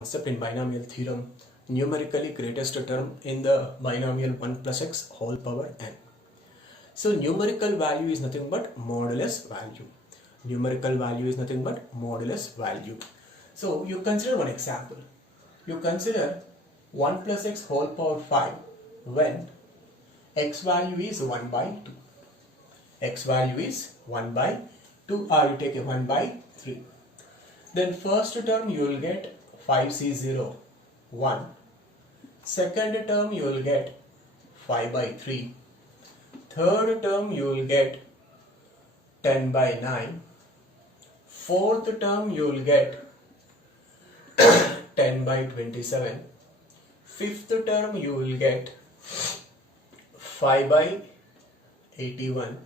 concept in binomial theorem, numerically greatest term in the binomial 1 plus x whole power n. So numerical value is nothing but modulus value. Numerical value is nothing but modulus value. So you consider one example. You consider 1 plus x whole power 5 when x value is 1 by 2. X value is 1 by 2 or you take a 1 by 3. Then first term you will get 5c0 1. Second term you will get 5 by 3. Third term you will get 10 by 9. Fourth term you will get 10 by 27. Fifth term you will get 5 by 81.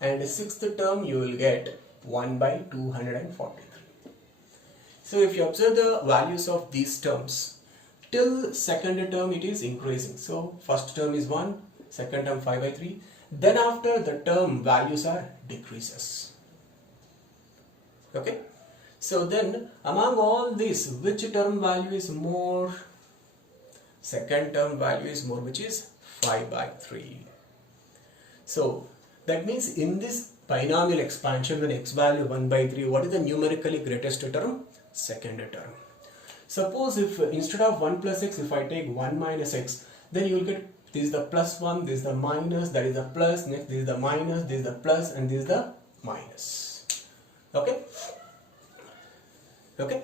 And sixth term you will get 1 by 243. So if you observe the values of these terms, till second term it is increasing. So first term is 1, second term 5 by 3. Then after the term values are decreases. Okay. So then among all these, which term value is more? Second term value is more, which is 5 by 3. So that means in this binomial expansion when x value 1 by 3, what is the numerically greatest term? Second term. Suppose if instead of 1 plus x, if I take 1 minus x, then you will get this is the plus 1, this is the minus, that is the plus, next this is the minus, this is the plus, and this is the minus. Okay? Okay?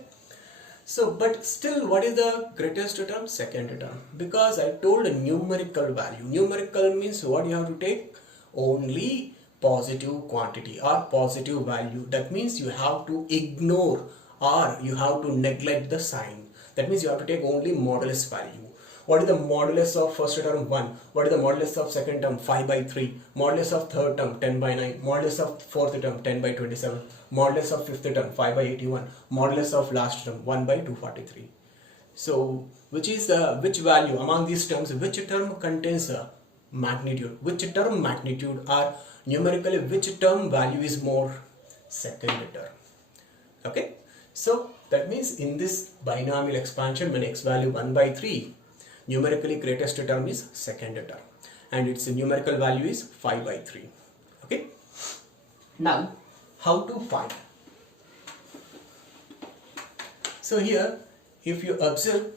So, but still, what is the greatest term? Second term. Because I told a numerical value. Numerical means what you have to take? Only positive quantity or positive value. That means you have to ignore or you have to neglect the sign. That means you have to take only modulus value. What is the modulus of first term? 1. What is the modulus of second term? 5 by 3. Modulus of third term? 10 by 9. Modulus of fourth term? 10 by 27. Modulus of fifth term? 5 by 81. Modulus of last term? 1 by 243. So, which is which value among these terms? Which term contains magnitude? Which term magnitude or numerically which term value is more? Second term. Okay. So that means in this binomial expansion when x value 1 by 3, numerically greatest term is second term and its numerical value is 5 by 3. Okay. Now how to find? So here if you observe,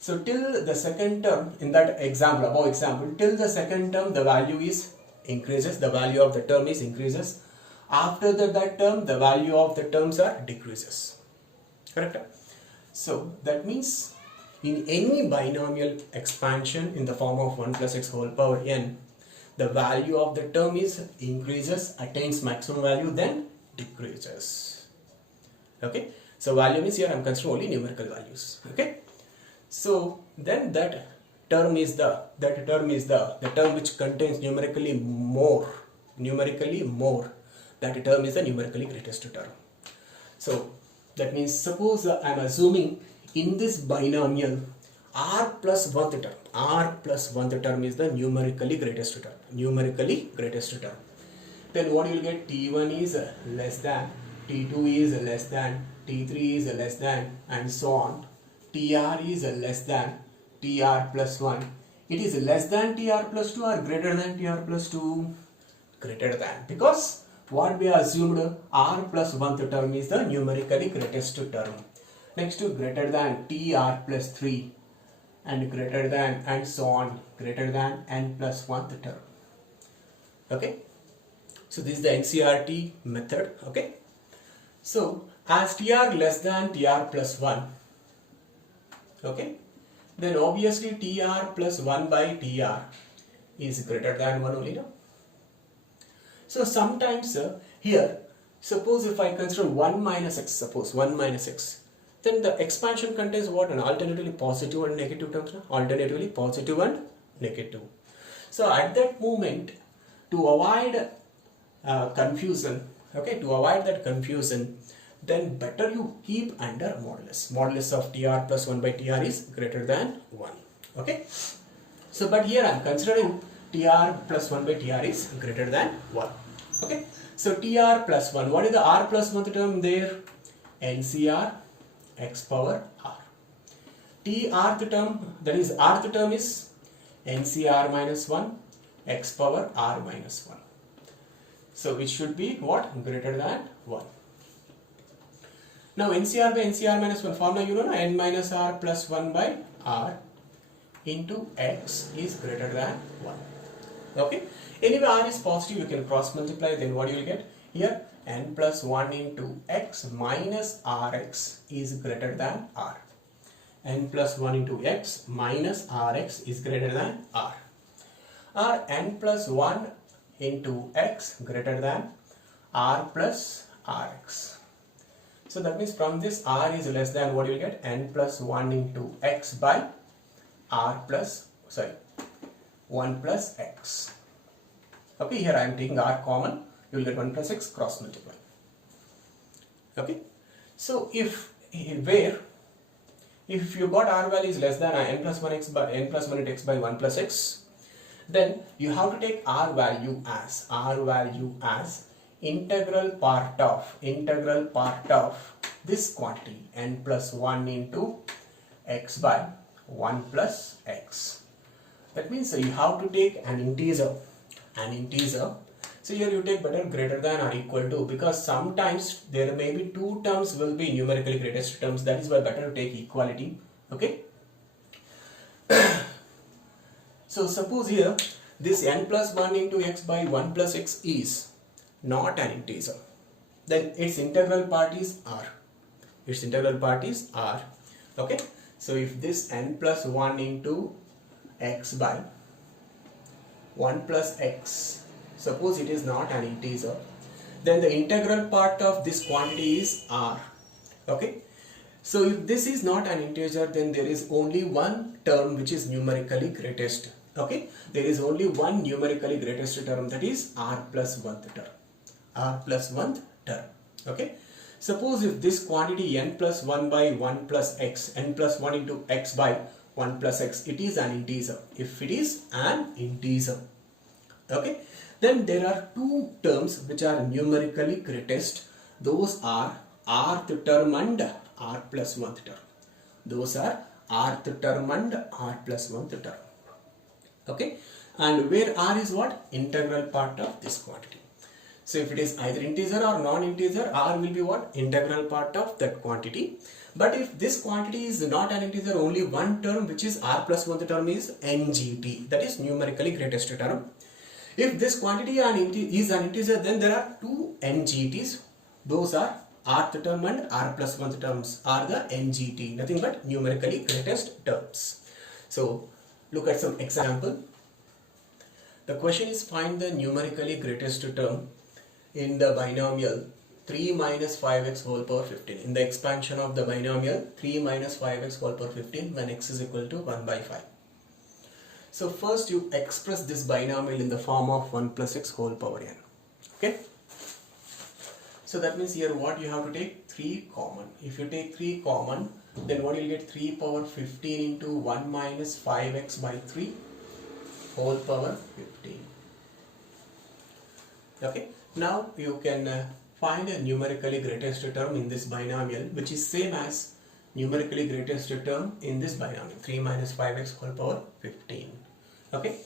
so till the second term in that example, above example, till the second term the value is increases, the value of the term is increases. After that term the value of the terms are decreases. Correct? So that means in any binomial expansion in the form of 1 plus x whole power n, the value of the term is increases, attains maximum value, then decreases. Okay. So value means here I am considering only numerical values. Okay. So then that term is the term which contains numerically more. That term is the numerically greatest term. So that means suppose I am assuming in this binomial r plus 1th term is the numerically greatest term. Then what you will get? T1 is less than, T2 is less than, T3 is less than, and so on. TR is less than TR plus 1. It is less than TR plus 2 or greater than TR plus 2? Greater than, because what we assumed r plus 1th term is the numerically greatest term. Next to greater than TR plus 3 and greater than and so on, greater than n plus 1th term. Okay. So this is the NCRT method. Okay. So as TR less than TR plus 1, okay, then obviously TR plus 1 by TR is greater than 1 only, no? So sometimes here, suppose if I consider 1 minus x, suppose 1 minus x, then the expansion contains what? An alternatively positive and negative terms, no? Alternatively positive and negative. So at that moment, to avoid confusion, okay, to avoid that confusion, then better you keep under modulus. Modulus of TR plus 1 by TR is greater than 1. Okay. So but here I am considering TR plus 1 by TR is greater than 1. Okay. So TR plus 1. What is the R plus 1th term there? NCR x power r. T rth term, that is rth term is NCR minus 1 x power r minus 1. So which should be what? Greater than 1. Now NCR by NCR minus 1 formula you know, n minus r plus 1 by r into x is greater than 1. Okay. Anyway, r is positive, you can cross multiply, then what you will get? Here n plus 1 into x minus rx is greater than r. N plus 1 into x minus rx is greater than r. Or n plus 1 into x greater than r plus rx. So that means from this r is less than, what you will get? N plus 1 into x by r plus, 1 plus x. Okay, here I am taking r common, you will get 1 plus x, cross multiply. Okay, so if you got r value is less than n plus 1 x by n plus 1 into x by 1 plus x, then you have to take r value as integral part of this quantity n plus 1 into x by 1 plus x. That means you have to take an integer. So here you take better greater than or equal to, because sometimes there may be two terms will be numerically greatest terms. That is why better to take equality. Okay. So suppose here this n plus 1 into x by 1 plus x is not an integer, then its integral part is r. Okay. So if this n plus 1 into x by 1 plus x, suppose it is not an integer, then the integral part of this quantity is r. Okay. So if this is not an integer, then there is only one term which is numerically greatest. Okay. There is only one numerically greatest term, that is r plus 1th term. Okay. Suppose if this quantity n plus 1 by 1 plus x, n plus 1 into x by 1 plus x, it is an integer. If it is an integer, okay, then there are two terms which are numerically greatest. Those are rth term and r plus 1th term. Those are rth term and r plus 1th term. Okay, and where r is what? Integral part of this quantity. So if it is either integer or non-integer, r will be what? Integral part of that quantity. But if this quantity is not an integer, only one term which is r plus 1th term is NGT, that is numerically greatest term. If this quantity is an integer, then there are two NGTs. Those are rth term and r plus 1th terms are the NGT, nothing but numerically greatest terms. So look at some example. The question is find the numerically greatest term in the binomial 3 minus 5x whole power 15. In the expansion of the binomial 3 minus 5x whole power 15 when x is equal to 1 by 5. So first you express this binomial in the form of 1 plus x whole power n. Okay. So that means here what you have to take? 3 common. If you take 3 common, then what you will get? 3 power 15 into 1 minus 5x by 3 whole power 15. Okay. Now you can find a numerically greatest term in this binomial, which is same as numerically greatest term in this binomial 3 minus 5x whole power 15. Okay.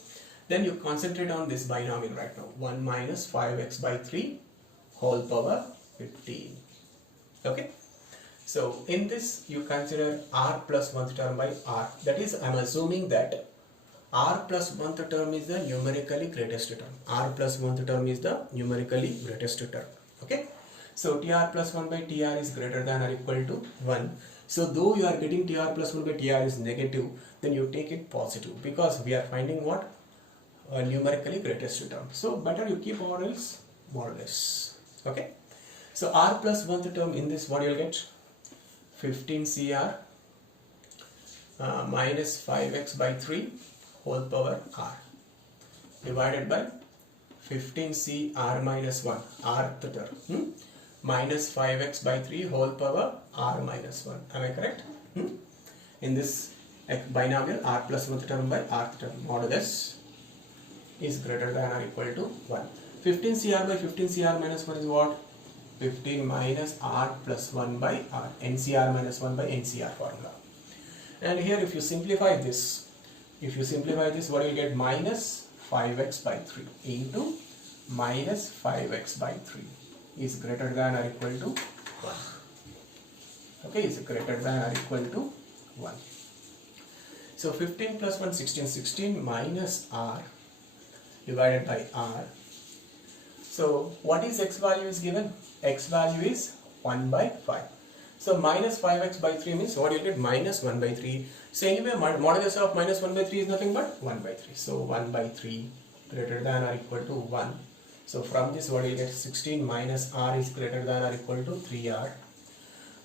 Then you concentrate on this binomial right now. 1 minus 5x by 3 whole power 15. Okay. So in this you consider r plus 1th term by r. That is, I am assuming that r plus 1th term is the numerically greatest term. R plus 1th term is the numerically greatest term. Okay. So tr plus 1 by tr is greater than or equal to 1. So though you are getting tr plus 1 by tr is negative, then you take it positive, because we are finding what? A numerically greatest term. So better you keep or else modulus. Okay. So r plus 1th term in this, what you will get? 15 cr minus 5x by 3 whole power r divided by 15 cr minus 1 rth term minus 5x by 3 whole power r minus 1. Am I correct? In this binomial r plus 1th term by rth term modulus is greater than or equal to 1. 15 cr by 15 cr minus 1 is what? 15 minus r plus 1 by r, ncr minus 1 by ncr formula. And here if you simplify this, what you will get? Minus 5x by 3 into minus 5x by 3 is greater than or equal to 1. Okay, is greater than or equal to 1. So 15 plus 1, 16, 16 minus r divided by r. So what is x value is given? X value is 1 by 5. So minus 5x by 3 means what you get? Minus 1 by 3. So anyway, modulus of minus 1 by 3 is nothing but 1 by 3. So 1 by 3 greater than or equal to 1. So from this what you get? 16 minus r is greater than or equal to 3r.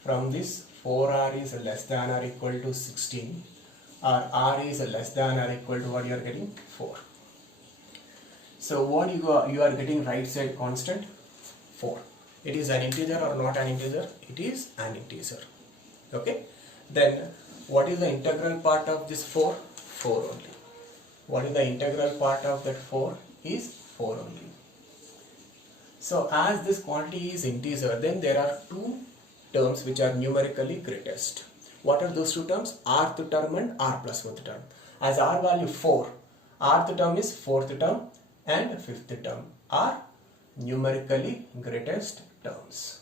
From this 4r is less than or equal to 16. Or r is less than or equal to what you are getting? 4. So what you are getting right side constant? 4. It is an integer or not an integer? It is an integer. Okay. Then what is the integral part of this 4? 4 only. What is the integral part of that 4? Is 4 only. So as this quantity is integer, then there are two terms which are numerically greatest. What are those two terms? Rth term and r plus 1th term. As r value 4, rth term is 4th term and 5th term are numerically greatest terms.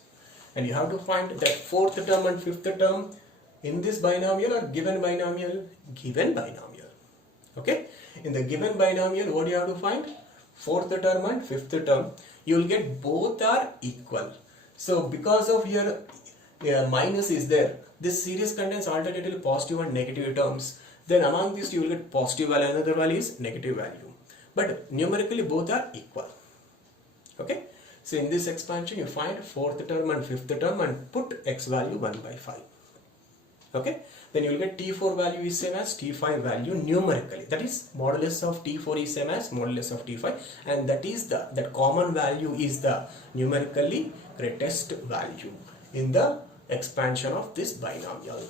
And you have to find that 4th term and 5th term in this binomial or given binomial? Given binomial. Okay? In the given binomial, what do you have to find? 4th term and 5th term. You will get both are equal. So because of your minus is there, this series contains alternatively positive and negative terms. Then among these you will get positive value, another value is negative value. But numerically both are equal. Okay? So in this expansion you find 4th term and 5th term and put x value 1 by 5. Okay? Then you will get T4 value is same as T5 value numerically. That is modulus of T4 is same as modulus of T5, and that is that common value is the numerically greatest value in the expansion of this binomial.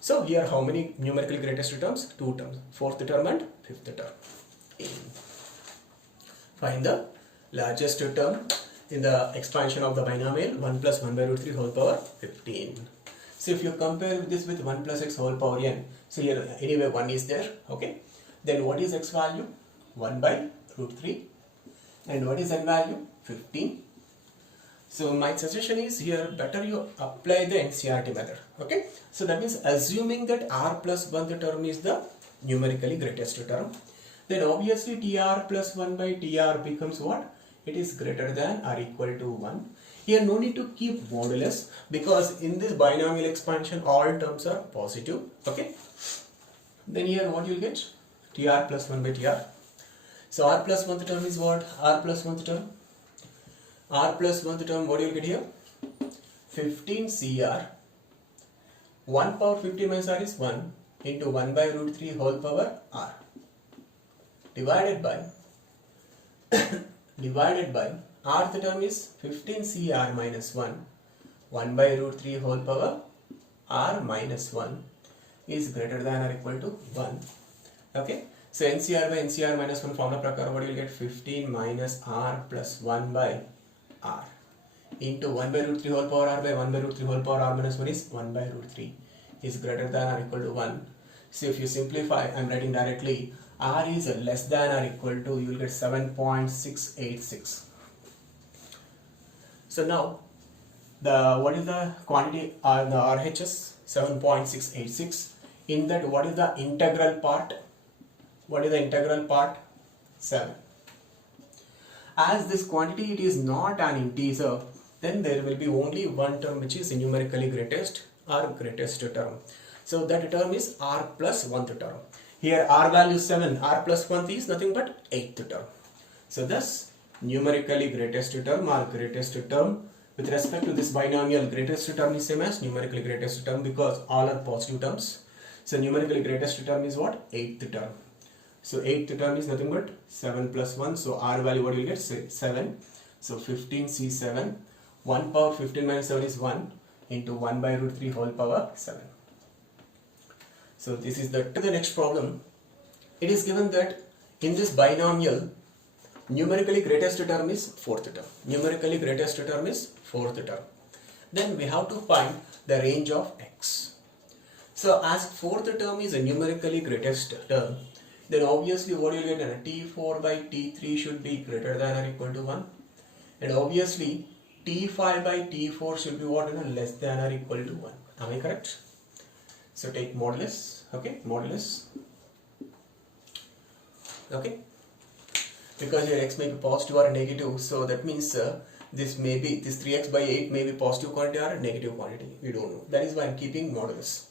So here how many numerically greatest terms? Two terms, 4th term and 5th term. Find the largest term in the expansion of the binomial 1 plus 1 by root 3 whole power 15. So if you compare this with 1 plus x whole power n, so here anyway 1 is there, okay? Then what is x value? 1 by root 3. And what is n value? 15. So my suggestion is here better you apply the NCERT method, okay? So that means assuming that r plus 1th term is the numerically greatest term, then obviously tr plus 1 by tr becomes what? It is greater than or equal to 1. Here no need to keep modulus because in this binomial expansion all terms are positive, okay? Then here what you will get? tr plus 1 by tr. So r plus 1th term is what? R plus 1th term. R plus 1th term, what do you get here? 15 CR. 1 power 15 minus R is 1 into 1 by root 3 whole power R. Divided by rth term is 15 CR minus 1. 1 by root 3 whole power R minus 1 is greater than or equal to 1. Okay. So NCR by NCR minus 1 formula prakara, what you will get? 15 minus R plus 1 by R into 1 by root 3 whole power R by 1 by root 3 whole power R minus 1 is 1 by root 3 is greater than or equal to 1. So if you simplify, I am writing directly, R is less than or equal to, you will get 7.686. So now, what is the quantity the RHS? 7.686. In that, what is the integral part? What is the integral part? 7. As this quantity it is not an integer, then there will be only one term which is numerically greatest or greatest term. So that term is r plus 1th term. Here r value 7, r plus 1th is nothing but 8th term. So thus numerically greatest term or greatest term with respect to this binomial, greatest term is same as numerically greatest term because all are positive terms. So numerically greatest term is what? 8th term. So 8th term is nothing but 7 plus 1. So r value what will get? 7. So 15 C7. 1 power 15 minus 7 is 1 into 1 by root 3 whole power 7. So this is the next problem. It is given that in this binomial numerically greatest term is 4th term. Numerically greatest term is 4th term. Then we have to find the range of x. So as fourth term is a numerically greatest term, then obviously what you get, t4 by t3 should be greater than or equal to 1, and obviously t5 by t4 should be what, less than or equal to 1. Am I correct? So take modulus, okay, modulus, okay, because your x may be positive or negative, so that means this 3x by 8 may be positive quantity or a negative quantity, we don't know. That is why I am keeping modulus.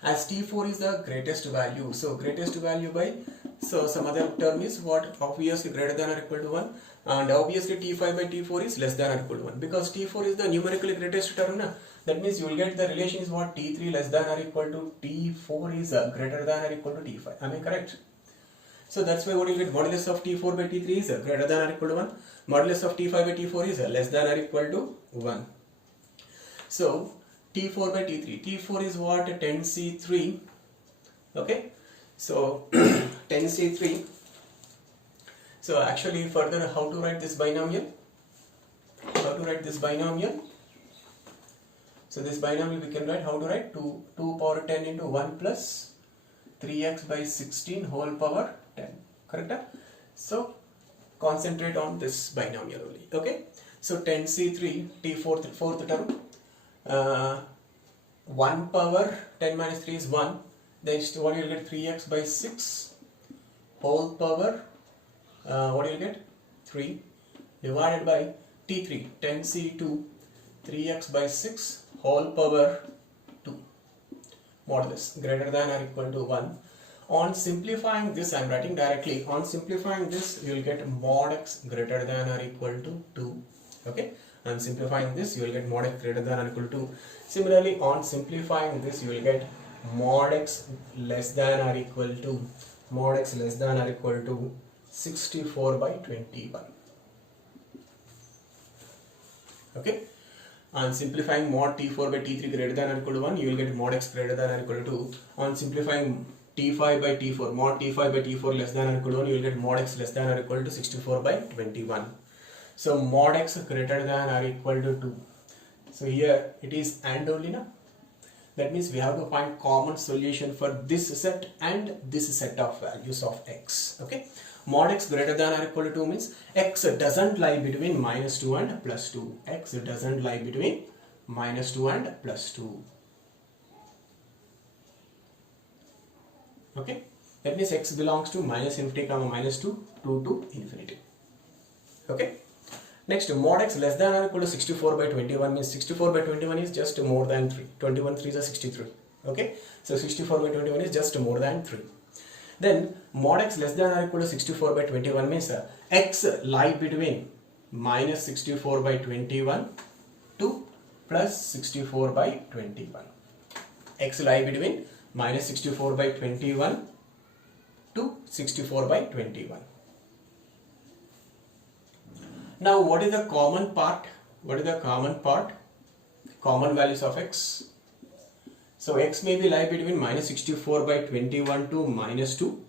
As t4 is the greatest value, so greatest value by, so some other term is what, obviously greater than or equal to 1, and obviously t5 by t4 is less than or equal to 1, because t4 is the numerically greatest term, na? That means you will get the relation is what, t3 less than or equal to t4 is greater than or equal to t5. Am I correct? So that's why what you get, modulus of t4 by t3 is greater than or equal to 1, modulus of t5 by t4 is less than or equal to 1. So t4 by t3, t4 is what, 10c3, okay, so 10c3. So actually further, how to write this binomial, so this binomial we can write, how to write, 2 power 10 into 1 plus 3x by 16 whole power 10, correct? So concentrate on this binomial only, okay. So 10c3, fourth term, 1 power 10 minus 3 is 1, then what you will get, 3x by 6 whole power, what you will get, 3, divided by t3, 10c2, 3x by 6 whole power 2, modulus greater than or equal to 1. On simplifying this, I am writing directly, on simplifying this you will get mod x greater than or equal to 2, okay. On simplifying this you will get mod x greater than or equal to 2. Similarly, on simplifying this you will get mod x less than or equal to, 64 by 21, okay. On simplifying mod t4 by t3 greater than or equal to 1, you will get mod x greater than or equal to 2. On simplifying t5 by t4, mod t5 by t4 less than or equal to 1, you will get mod x less than or equal to 64 by 21. So mod x greater than or equal to 2. So here it is and only, na? That means we have to find common solution for this set and this set of values of x, okay. Mod x greater than or equal to 2 means x doesn't lie between minus 2 and plus 2. X doesn't lie between minus 2 and plus 2. Okay. That means x belongs to minus infinity comma minus 2 to infinity. Okay. Next, mod x less than or equal to 64 by 21 means 64 by 21 is just more than 3. 21 3s are 63. Okay. So 64 by 21 is just more than 3. Then mod x less than or equal to 64 by 21 means x lie between minus 64 by 21 to plus 64 by 21. X lie between minus 64 by 21 to 64 by 21. Now what is the common part? Common values of x. So x may be lie between minus 64 by 21 to minus 2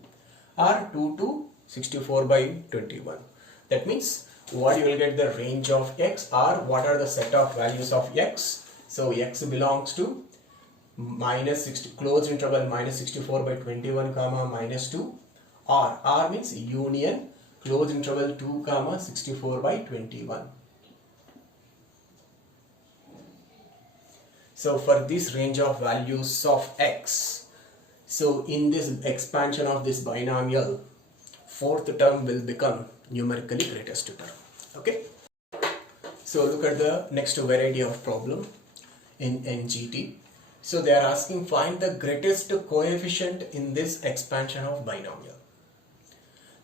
or 2 to 64 by 21. That means what you will get the range of x or what are the set of values of x. So x belongs to minus 60 closed interval minus 64 by 21 comma minus 2, or r means union closed interval 2 comma 64 by 21. So for this range of values of x, so in this expansion of this binomial, fourth term will become numerically greatest term. Okay. So look at the next variety of problem in NGT. So they are asking find the greatest coefficient in this expansion of binomial.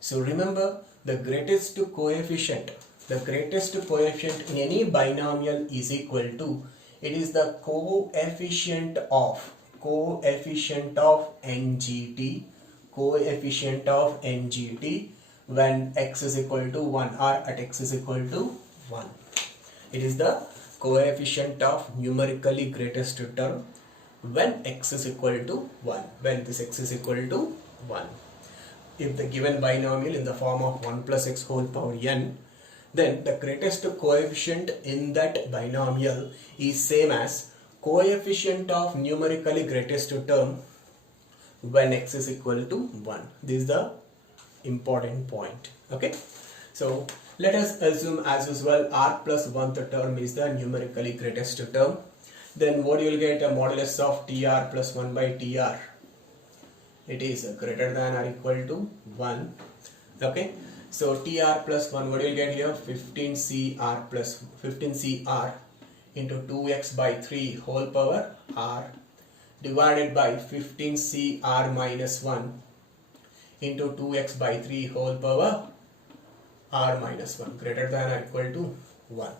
So remember, the greatest coefficient in any binomial is equal to, it is the coefficient of NGT when x is equal to 1 or at x is equal to 1. It is the coefficient of numerically greatest term when x is equal to 1, when this x is equal to 1. If the given binomial in the form of 1 plus x whole power n, then the greatest coefficient in that binomial is same as coefficient of numerically greatest term when x is equal to 1. This is the important point. Okay, so let us assume as usual r plus 1th term is the numerically greatest term. Then what you will get, a modulus of tr plus 1 by tr, it is greater than or equal to 1. Okay, so tr plus 1, what you will get here, 15cr plus 15cr into 2x by 3 whole power r divided by 15cr minus 1 into 2x by 3 whole power r minus 1 greater than or equal to 1.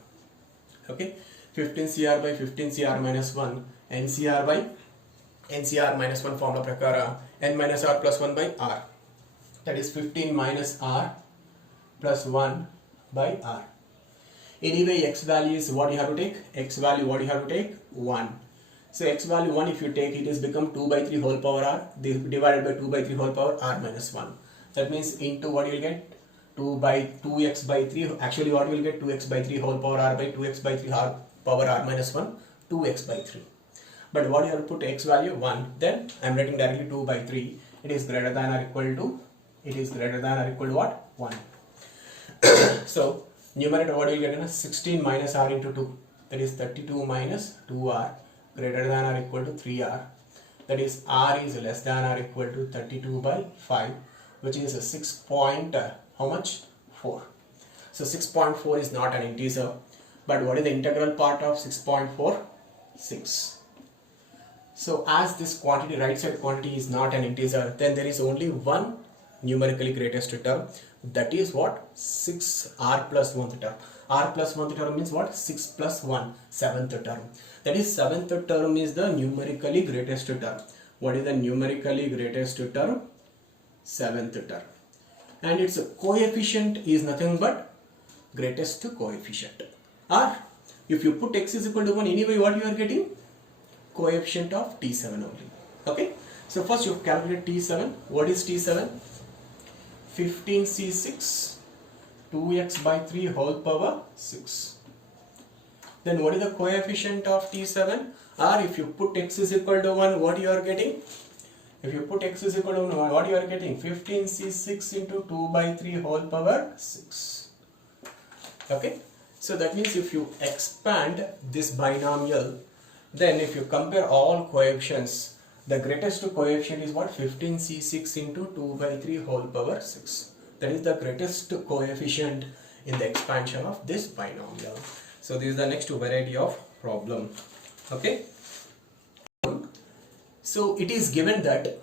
Okay, 15cr by 15cr minus 1, ncr by ncr minus 1 formula prakara n minus r plus 1 by r, that is 15 minus r plus 1 by r. Anyway, x value is what you have to take, x value what you have to take, 1. So x value 1 if you take, it is become 2 by 3 whole power r divided by 2 by 3 whole power r minus 1. That means into what you will get, 2 by 2x by 3, actually what you will get, 2x by 3 whole power r by 2x by 3 r power r minus 1, 2x by 3. But what you have to put x value 1, then I am writing directly 2 by 3, it is greater than or equal to, it is greater than or equal to what, 1. So numerator what you will get, 16 minus r into 2, that is 32 minus 2r greater than or equal to 3r, that is r is less than or equal to 32 by 5, which is a 6 point how much, 4. So 6.4 is not an integer, but what is the integral part of 6.4, 6. So as this quantity, right side quantity is not an integer, then there is only one numerically greatest term, that is what, 6r plus 1th term. R plus 1th term means what, 6 plus 1, 7th term. That is 7th term is the numerically greatest term. What is the numerically greatest term? 7th term. And its coefficient is nothing but greatest coefficient. Or if you put x is equal to 1, anyway what you are getting? Coefficient of T7 only. Okay. So first you calculate T7. What is T7? 15c6 2x by 3 whole power 6. Then what is the coefficient of T7? Or if you put x is equal to 1, what you are getting? If you put x is equal to 1, what you are getting? 15c6 into 2 by 3 whole power 6. Okay. So that means if you expand this binomial, then if you compare all coefficients, the greatest coefficient is what? 15c6 into 2 by 3 whole power 6. That is the greatest coefficient in the expansion of this binomial. So this is the next variety of problem. Okay. So it is given that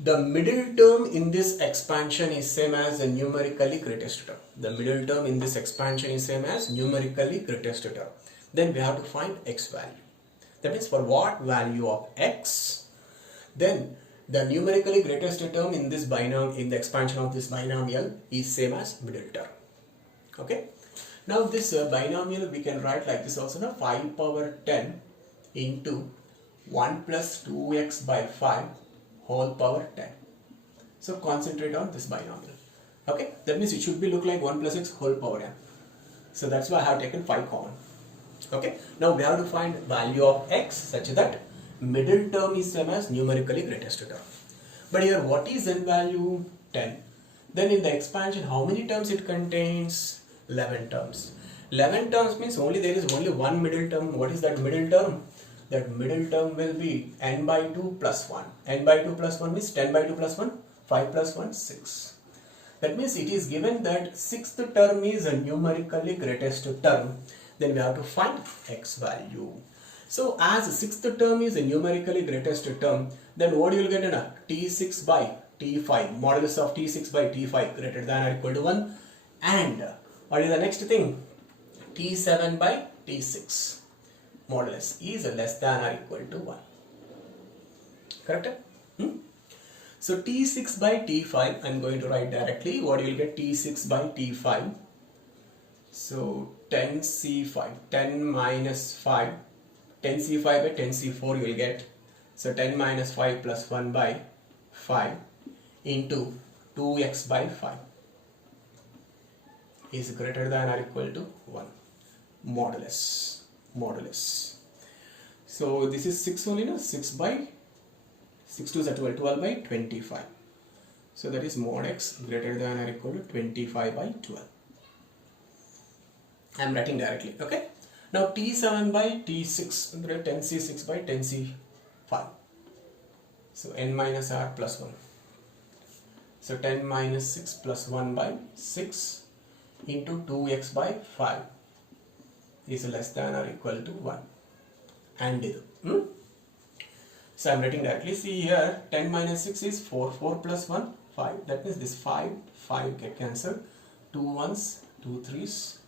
the middle term in this expansion is same as the numerically greatest term. The middle term in this expansion is same as numerically greatest term. Then we have to find x value. That means for what value of x, then the numerically greatest term in this binomial, in the expansion of this binomial, is same as middle term. Okay. Now this binomial we can write like this also, now 5 power 10 into 1 plus 2x by 5 whole power 10. So concentrate on this binomial. Okay. That means it should be look like 1 plus x whole power n. So that's why I have taken 5 common. Okay. Now we have to find value of x such that middle term is same as numerically greatest term. But here what is n value? 10. Then in the expansion how many terms it contains? 11 terms. 11 terms means only there is only one middle term. What is that middle term? That middle term will be n by 2 plus 1. n by 2 plus 1 means 10 by 2 plus 1, 5 plus 1, 6. That means it is given that 6th term is a numerically greatest term. Then we have to find x value. So as 6th term is a numerically greatest term, then what you will get in a T6 by T5, modulus of T6 by T5 greater than or equal to 1, and what is the next thing? T7 by T6 modulus is less than or equal to 1. Correct? So T6 by T5, I am going to write directly. What you will get? T6 by T5. So 10C5, 10 minus 5, 10C5 by 10C4 you will get. So 10 minus 5 plus 1 by 5 into 2x by 5 is greater than or equal to 1. Modulus. So this is 6 only, no? 6 by 6 to the 12, 12 by 25. So that is mod x greater than or equal to 25 by 12. I am writing directly, okay? Now T7 by T6, 10C6 by 10C5. So n minus r plus 1. So 10 minus 6 plus 1 by 6 into 2x by 5 is less than or equal to 1. And so I am writing directly. See here, 10 minus 6 is 4. 4 plus 1, 5. That means this 5 get cancelled. 2 1s, 2 3s.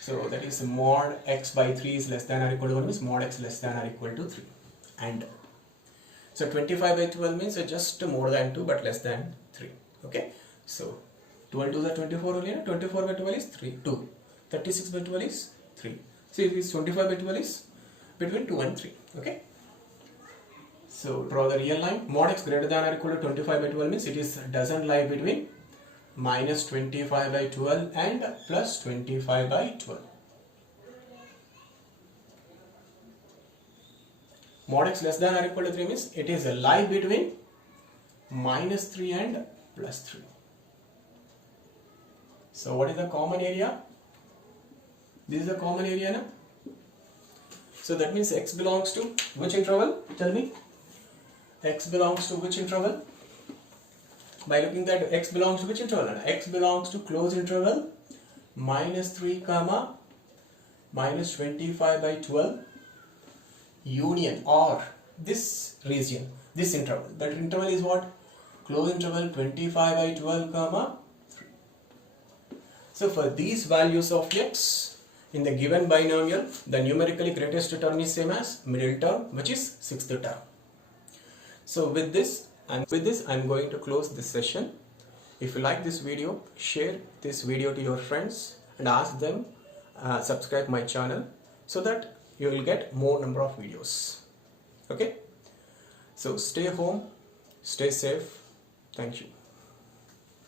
So that is mod x by 3 is less than or equal to 1 means mod x less than or equal to 3. And so 25 by 12 means just more than 2 but less than 3. Okay. So 12 to the 24 only. 24 by 12 is 3, 2. 36 by 12 is 3. So if it's 25 by 12 is between 2 and 3. Okay. So draw the real line. Mod x greater than or equal to 25 by 12 means it doesn't lie between minus 25 by 12 and plus 25 by 12. Mod x less than or equal to 3 means it is a lie between minus 3 and plus 3. So what is the common area? This is the common area now. So that means x belongs to which interval? Tell me. X belongs to which interval? By looking at x belongs to which interval? X belongs to closed interval minus 3 comma minus 25 by 12 union or this region, this interval. That interval is what? Closed interval 25 by 12 comma 3. So for these values of x in the given binomial, the numerically greatest term is same as middle term, which is sixth term. So with this I'm going to close this session. If you like this video, share this video to your friends and ask them subscribe my channel so that you will get more number of videos. Okay. So stay home, stay safe. Thank you.